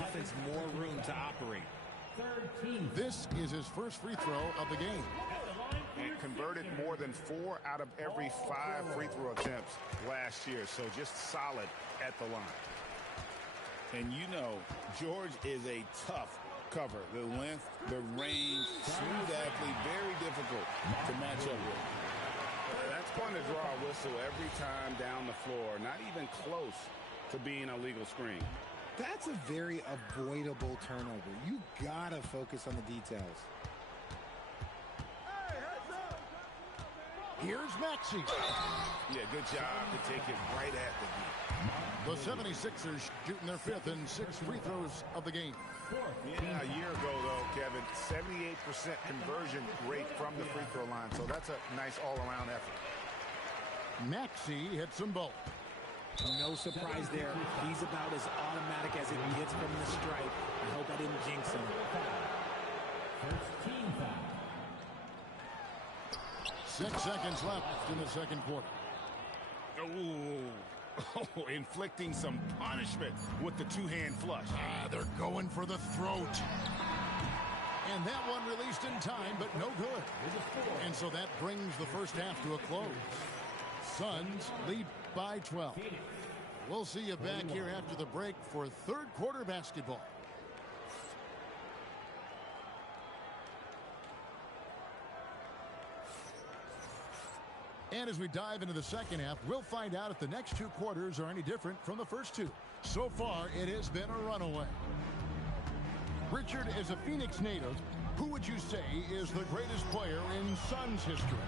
offense more room to operate. This is his first free throw of the game. And converted more than 4 out of every 5 free throw attempts last year. So just solid at the line. And you know, George is a tough cover. The length, the range, smooth athlete, very difficult to match up with. That's going to draw a whistle every time down the floor. Not even close to being a legal screen. That's a very avoidable turnover. You gotta focus on the details. Here's Maxey. Yeah, good job to take it right at the knee. The 76ers shooting their 5th and 6th free throws of the game. Yeah, a year ago, though, Kevin, 78% conversion rate from the free throw line. So that's a nice all-around effort. Maxey hits them both. No surprise there. He's about as automatic as it gets from the stripe. I hope I didn't jinx him. First team foul. 6 seconds left in the second quarter. Oh, inflicting some punishment with the two-hand flush. They're going for the throat. And that one released in time, but no good. And so that brings the first half to a close. Suns lead by 12. We'll see you back here after the break for third quarter basketball. And as we dive into the second half, we'll find out if the next 2 quarters are any different from the first 2. So far, it has been a runaway. Richard, as a Phoenix native, who would you say is the greatest player in Suns history?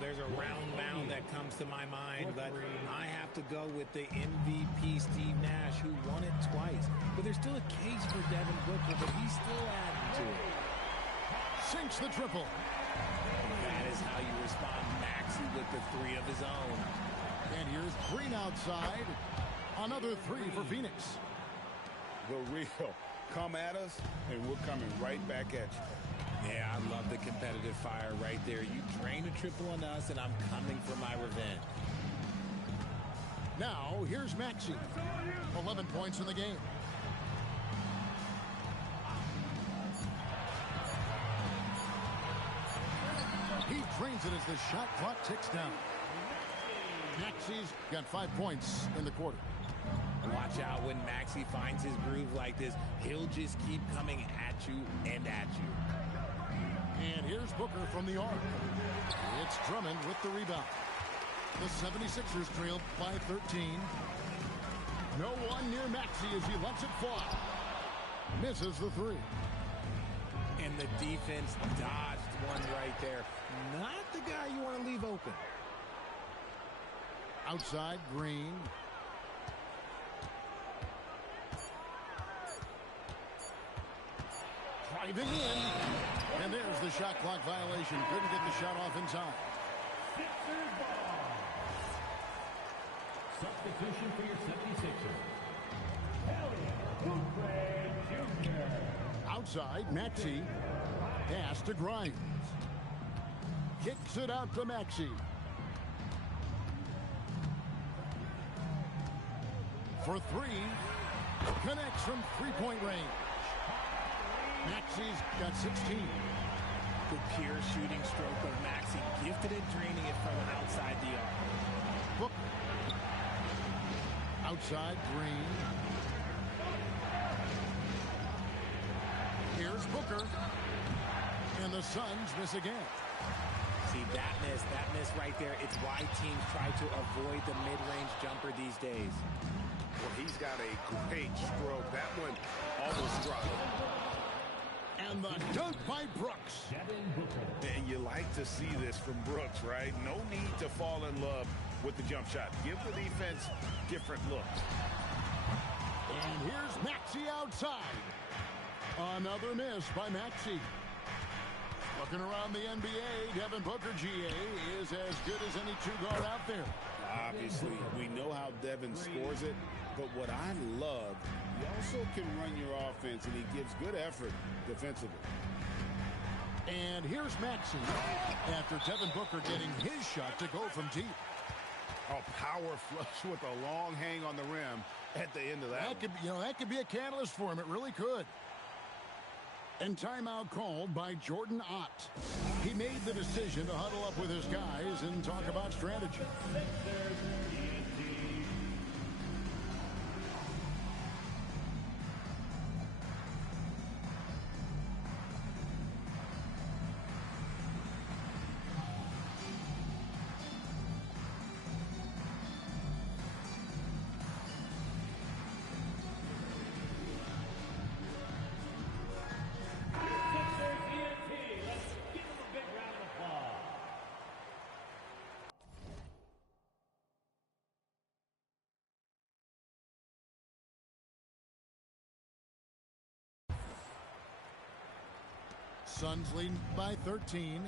There's a round mound that comes to my mind, but I have to go with the MVP Steve Nash, who won it twice. But there's still a case for Devin Booker, but he's still adding to it. Sinks the triple. That is how you respond. Maxey with the 3 of his own. And here's Green outside. Another 3 for Phoenix. The real. Come at us, and we're coming right back at you. Yeah, I love the competitive fire right there. You drain a triple on us, and I'm coming for my revenge. Now, here's Maxey. 11 points in the game. He drains it as the shot clock ticks down. Maxey's got 5 points in the quarter. Watch out when Maxey finds his groove like this. He'll just keep coming at you and at you. And here's Booker from the arc. It's Drummond with the rebound. The 76ers trail by 13. No one near Maxey as he lets it fly. Misses the 3. And the defense dodged one right there. Not the guy you want to leave open. Outside, Green. Driving in. And there's the shot clock violation. Couldn't get the shot off in time. Sixers ball. Substitution for your 76ers. Elliot Oubre Jr. Outside, Maxey. Pass to Grimes. Kicks it out to Maxey. For 3. Connects from three-point range. Maxey's got 16. The pure shooting stroke of Maxey, gifted at draining it from outside the arc. Booker. Outside, Green. Here's Booker. And the Suns miss again. See, that miss right there, it's why teams try to avoid the mid-range jumper these days. Well, he's got a great stroke. That one almost struck. And the dunk by Brooks. Devin Booker. And you like to see this from Brooks, right? No need to fall in love with the jump shot. Give the defense different looks. And here's Maxey outside. Another miss by Maxey. Looking around the NBA, Devin Booker, GA, is as good as any 2-guard out there. Obviously, we know how Devin scores it, but what I love, he also can run your offense, and he gives good effort defensively. And here's Maxey after Devin Booker getting his shot to go from deep. A power flush with a long hang on the rim at the end of that. That could be a catalyst for him. It really could. And timeout called by Jordan Ott. He made the decision to huddle up with his guys and talk about strategy. Suns leading by 13.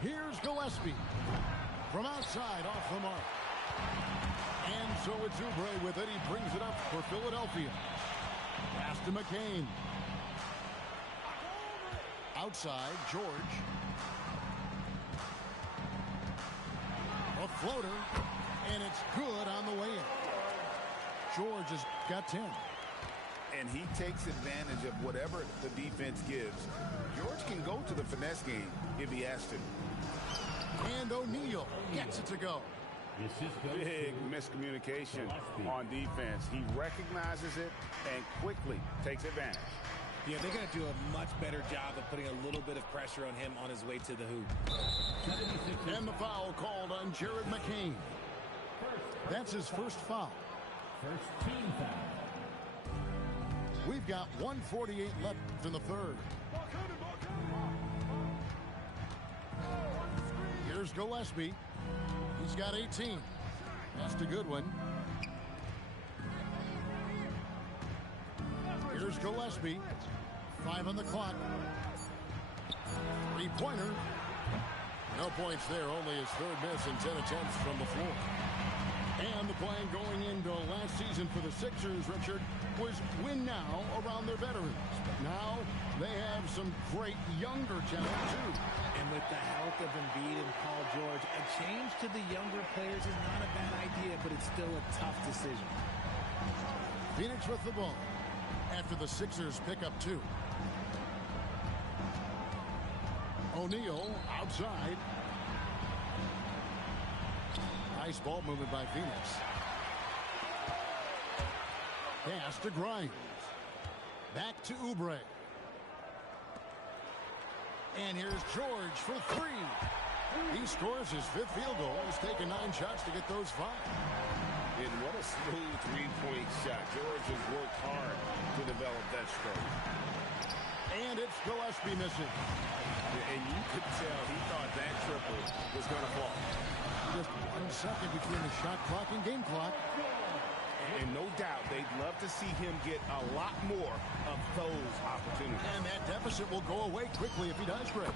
Here's Gillespie from outside off the mark. And so it's Oubre with it. He brings it up for Philadelphia. Pass to McCain. Outside, George. A floater. And it's good on the way in. George has got 10. And he takes advantage of whatever the defense gives. George can go to the finesse game if he has to. And O'Neal gets it to go. Big miscommunication on defense. He recognizes it and quickly takes advantage. Yeah, they're going to do a much better job of putting a little bit of pressure on him on his way to the hoop. And the foul called on Jared McCain. That's his first foul. First team foul. We've got 1:48 left in the third. Here's Gillespie. He's got 18. That's a good one. Here's Gillespie. 5 on the clock. Three-pointer. No points there. Only his third miss in 10 attempts from the floor. And the plan going into last season for the Sixers, Richard, was win now around their veterans. But now they have some great younger talent, too. And with the help of Embiid and Paul George, a change to the younger players is not a bad idea, but it's still a tough decision. Phoenix with the ball after the Sixers pick up 2. O'Neal outside. Nice ball movement by Phoenix. Pass to Grimes. Back to Oubre. And here's George for 3. He scores his 5th field goal. He's taken 9 shots to get those 5. And what a smooth three-point shot. George has worked hard to develop that stroke. And it's Gillespie missing. And you could tell he thought that triple was going to fall. Just 1 second between the shot clock and game clock. And no doubt they'd love to see him get a lot more of those opportunities. And that deficit will go away quickly if he does, Greg.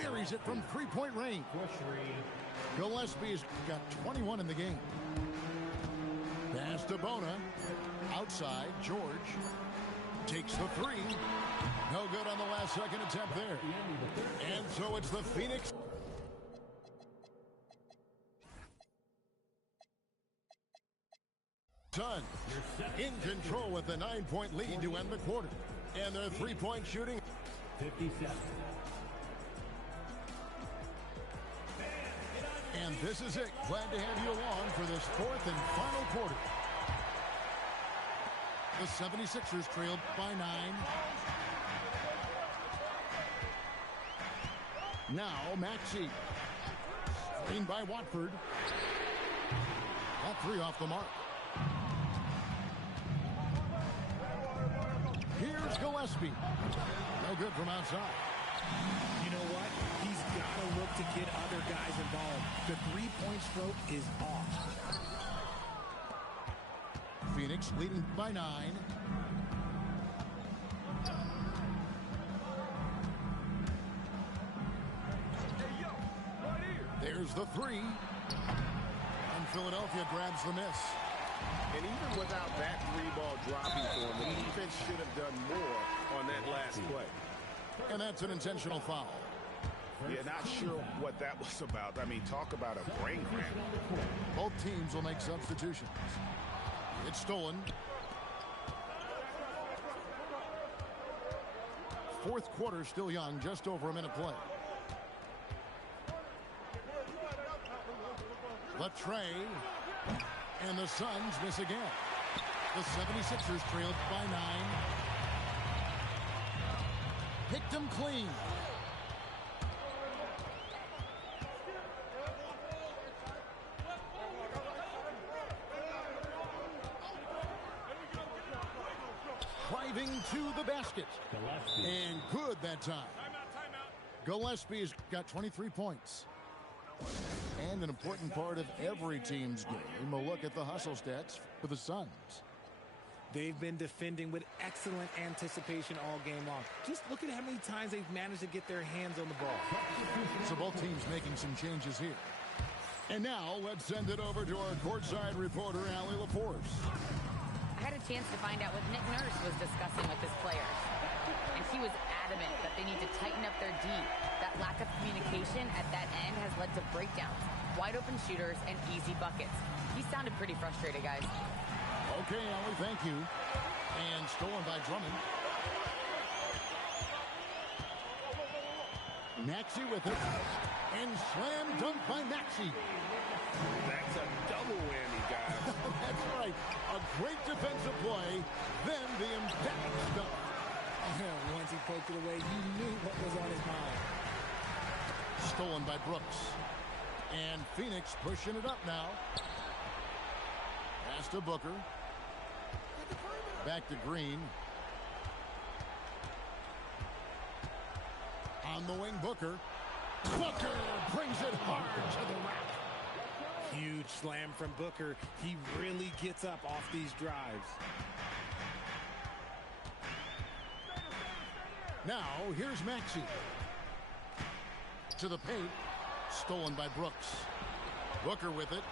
Buries it from 3-point range. Gillespie's got 21 in the game. Pass to Bona. Outside, George. Takes the 3. No good on the last second attempt there. And so it's the Phoenix. Suns in control with a 9-point lead to end the quarter. And their 3-point shooting. 57. And this is it. Glad to have you along for this 4th and final quarter. The 76ers trailed by 9. Now Maxey. Screened by Watford. That 3 off the mark. Here's Gillespie. No good from outside. You know what? He's got to look to get other guys involved. The 3-point stroke is off. Phoenix leading by 9. There's the 3. And Philadelphia grabs the miss. And even without that 3-ball dropping for him, the defense should have done more on that last play. And that's an intentional foul. Yeah, not sure what that was about. I mean, talk about a brain cramp. Both teams will make substitutions. It's stolen. Fourth quarter still young, just over a minute play. Latre, and the Suns miss again. The 76ers trailed by 9. Picked them clean. Driving to the basket. And good that time. Gillespie's got 23 points. And an important part of every team's game, we'll look at the hustle stats for the Suns. They've been defending with excellent anticipation all game long. Just look at how many times they've managed to get their hands on the ball. So both teams making some changes here. And now let's send it over to our courtside reporter, Allie LaForce. I had a chance to find out what Nick Nurse was discussing with his players. And he was adamant that they need to tighten up their D. That lack of communication at that end has led to breakdowns, wide open shooters, and easy buckets. He sounded pretty frustrated, guys. Okay, Allie, thank you. And stolen by Drummond. Maxey with it. And slam dunk by Maxey. That's a double whammy, guys. That's right. A great defensive play. Then the emphatic dunk. Once he poked it away, you knew what was on his mind. Stolen by Brooks. And Phoenix pushing it up now. Pass to Booker. Back to Green. On the wing, Booker. Booker brings it hard to the rack. Huge slam from Booker. He really gets up off these drives. Now, here's Maxey. To the paint. Stolen by Brooks. Booker with it.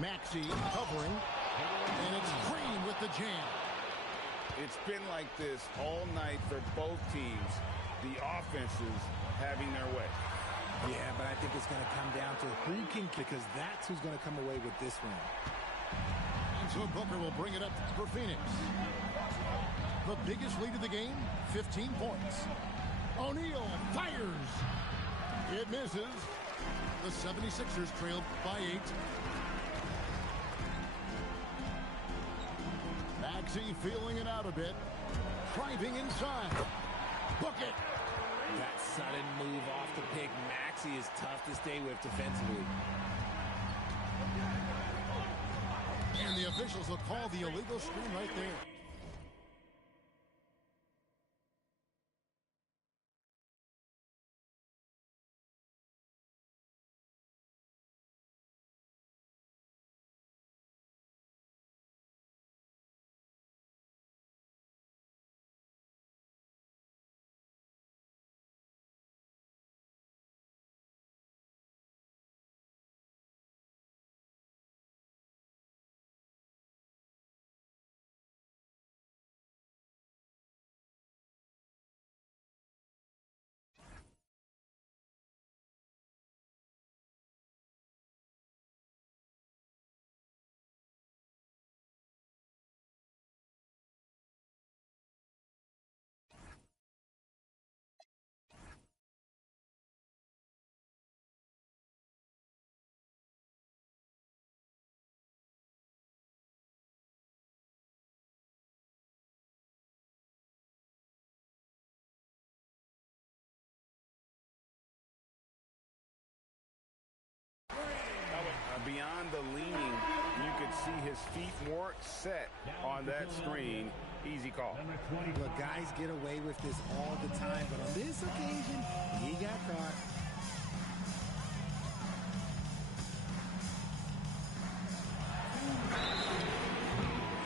Maxey covering. And it's Green with the jam. It's been like this all night for both teams. The offenses having their way. Yeah, but I think it's going to come down to who can, because that's who's going to come away with this one. And so Booker will bring it up for Phoenix. The biggest lead of the game, 15 points. O'Neal fires. It misses. The 76ers trailed by 8. Maxey feeling it out a bit. Driving inside. Book it. That sudden move off the pick, Maxey is tough to stay with defensively. And the officials will call the illegal screen right there. Beyond the leaning, you could see his feet more set on that screen. Easy call. Look, guys get away with this all the time, but on this occasion, he got caught.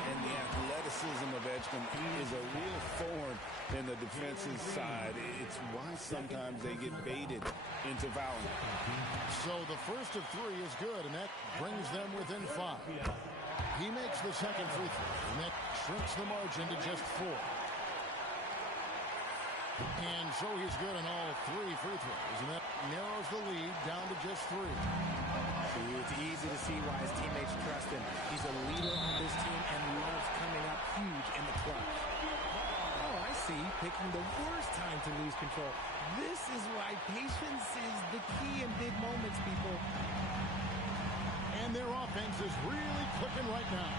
And the athleticism of Edgecombe is a real thorn in the defensive side. It's why sometimes they get baited into fouling. So the first of 3 is good, and that brings them within 5. He makes the second free throw, and that shrinks the margin to just 4. And so he's good on all 3 free throws, and that narrows the lead down to just 3. It's easy to see why his teammates trust him. He's a leader on this team and loves coming up huge in the clutch. Oh, I see. Picking the worst time to lose control. This is why patience is the key in big moments, people. And their offense is really clicking right now.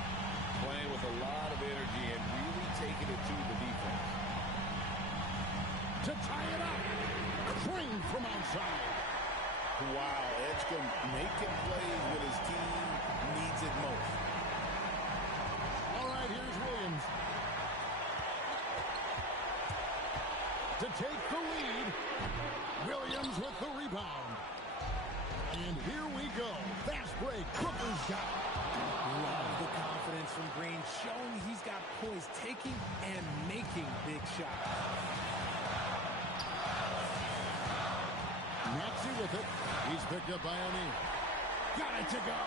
Playing with a lot of energy and really taking it to the defense. To tie it up. Crane from outside. Wow, Edgecombe making plays when his team needs it most. All right, here's Williams. To take the lead. Williams with the rebound. And here we go. Fast break. Booker's got it. Love the confidence from Green, showing he's got poise, taking and making big shots. Maxey with it. He's picked up by O'Neal. Got it to go.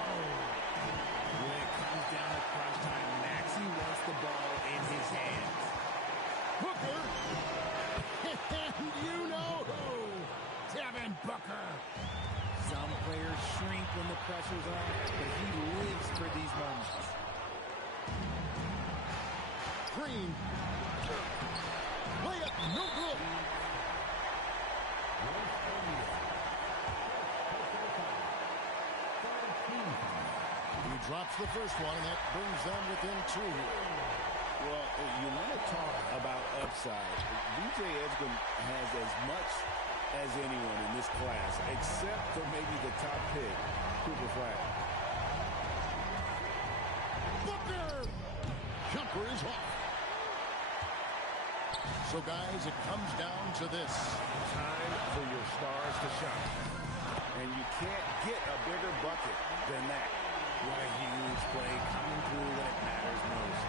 When it comes down to crunch time, Maxey wants the ball in his hands. Booker. And you know who. Devin Booker. Some players shrink when the pressure's on, but he lives for these moments. Green. Layup, no good. He drops the first one, and that brings them within 2. Well, you want to talk about upside. DJ Edgecombe has as much as anyone in this class, except for maybe the top pick, Cooper Flag. Booker! Jumper is off. So, guys, it comes down to this. Time for your stars to shine. And you can't get a bigger bucket than that. What a huge play coming through when it matters most.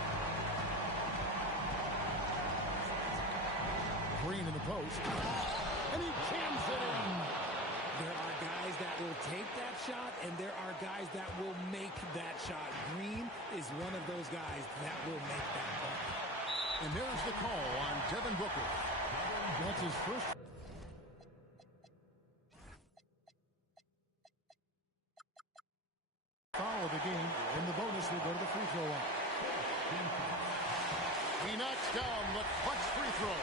Green in the post. And he jams it in. There are guys that will take that shot, and there are guys that will make that shot. Green is one of those guys that will make that bucket. And there's the call on Devin Booker. That's his first. Foul of the game, and the bonus will go to the free throw line. He knocks down the clutch free throw.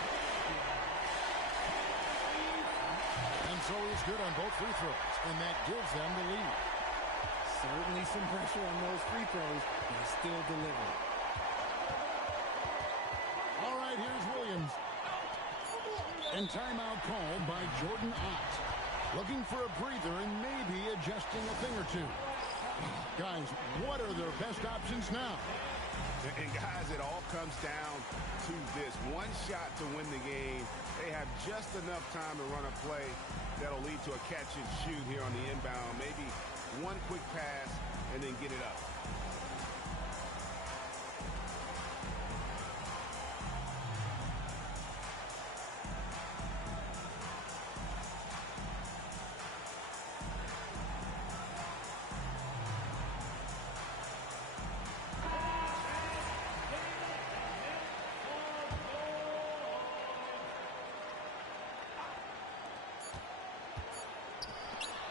And so he's good on both free throws, and that gives them the lead. Certainly some pressure on those free throws, but he still delivered. All right, here's Williams. And timeout called by Jordan Ott. Looking for a breather and maybe adjusting a thing or two. Guys, what are their best options now? And guys, it all comes down to this. One shot to win the game. They have just enough time to run a play that'll lead to a catch and shoot here on the inbound. Maybe one quick pass and then get it up.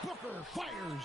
Booker fires.